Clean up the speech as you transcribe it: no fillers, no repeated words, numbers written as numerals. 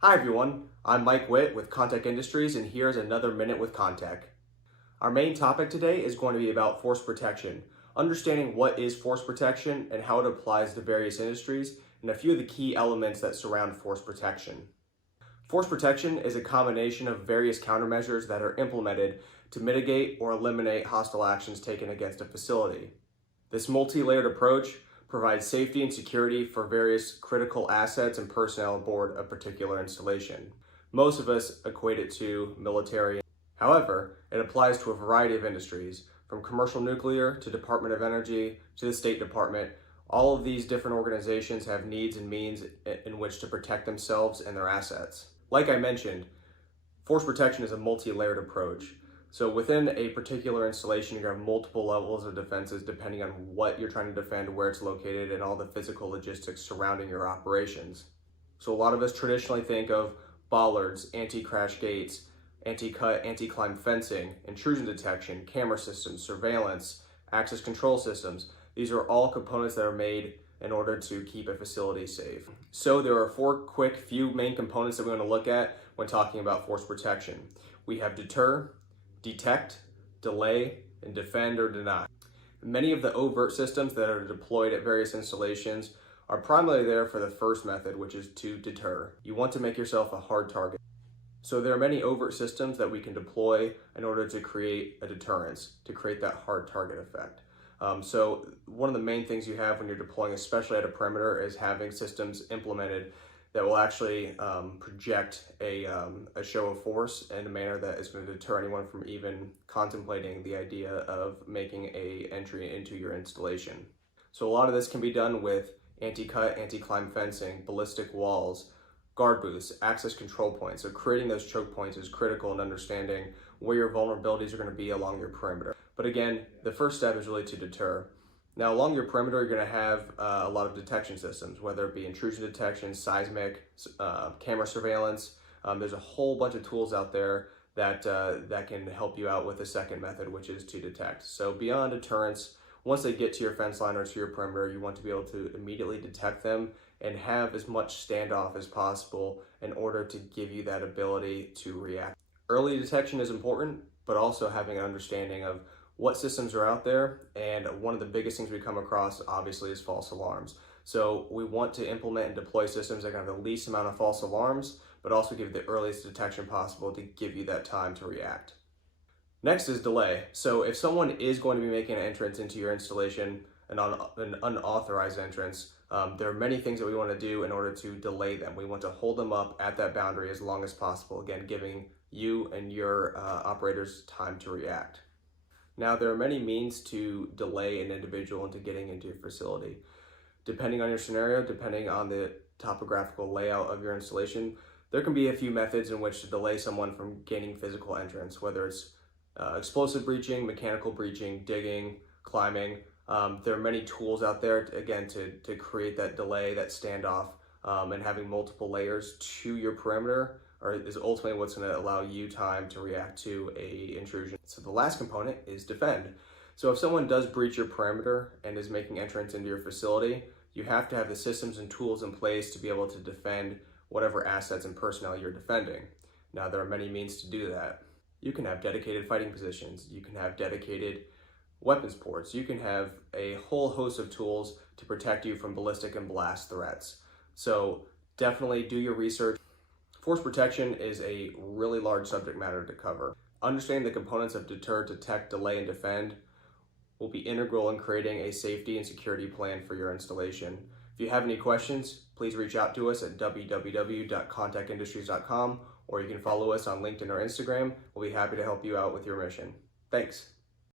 Hi everyone, I'm Mike Witt with Kontek Industries, and here's another Minute with Kontek. Our main topic today is going to be about force protection, understanding what is force protection and how it applies to various industries, and a few of the key elements that surround force protection. Force protection is a combination of various countermeasures that are implemented to mitigate or eliminate hostile actions taken against a facility. This multi-layered approach provides safety and security for various critical assets and personnel aboard a particular installation. Most of us equate it to military. However, it applies to a variety of industries, from commercial nuclear to Department of Energy to the State Department. All of these different organizations have needs and means in which to protect themselves and their assets. Like I mentioned, force protection is a multi-layered approach. So within a particular installation, you're going to have multiple levels of defenses depending on what you're trying to defend, where it's located, and all the physical logistics surrounding your operations. So a lot of us traditionally think of bollards, anti-crash gates, anti-cut, anti-climb fencing, intrusion detection, camera systems, surveillance, access control systems. These are all components that are made in order to keep a facility safe. So there are few main components that we're going to look at when talking about force protection. We have deter, detect, delay, and defend or deny. Many of the overt systems that are deployed at various installations are primarily there for the first method, which is to deter. You want to make yourself a hard target. So there are many overt systems that we can deploy in order to create a deterrence, to create that hard target effect. So one of the main things you have when you're deploying, especially at a perimeter, is having systems implemented that will actually project a show of force in a manner that is going to deter anyone from even contemplating the idea of making an entry into your installation. So a lot of this can be done with anti-cut, anti-climb fencing, ballistic walls, guard booths, access control points. So creating those choke points is critical in understanding where your vulnerabilities are going to be along your perimeter. But again, the first step is really to deter. Now, along your perimeter, you're going to have a lot of detection systems, whether it be intrusion detection, seismic, camera surveillance. There's a whole bunch of tools out there that can help you out with the second method, which is to detect. So beyond deterrence, once they get to your fence line or to your perimeter, you want to be able to immediately detect them and have as much standoff as possible in order to give you that ability to react. Early detection is important, but also having an understanding of what systems are out there, and one of the biggest things we come across obviously is false alarms. So we want to implement and deploy systems that have the least amount of false alarms, but also give the earliest detection possible to give you that time to react. Next is delay. So if someone is going to be making an entrance into your installation, an unauthorized entrance, there are many things that we want to do in order to delay them. We want to hold them up at that boundary as long as possible, again, giving you and your operators time to react. Now, there are many means to delay an individual into getting into your facility. Depending on your scenario, depending on the topographical layout of your installation, there can be a few methods in which to delay someone from gaining physical entrance, whether it's explosive breaching, mechanical breaching, digging, climbing. There are many tools out there, to create that delay, that standoff, and having multiple layers to your perimeter is ultimately what's going to allow you time to react to a intrusion. So the last component is defend. So if someone does breach your perimeter and is making entrance into your facility, you have to have the systems and tools in place to be able to defend whatever assets and personnel you're defending. Now, there are many means to do that. You can have dedicated fighting positions. You can have dedicated weapons ports. You can have a whole host of tools to protect you from ballistic and blast threats. So definitely do your research. Force protection is a really large subject matter to cover. Understanding the components of deter, detect, delay, and defend will be integral in creating a safety and security plan for your installation. If you have any questions, please reach out to us at www.kontekindustries.com, or you can follow us on LinkedIn or Instagram. We'll be happy to help you out with your mission. Thanks.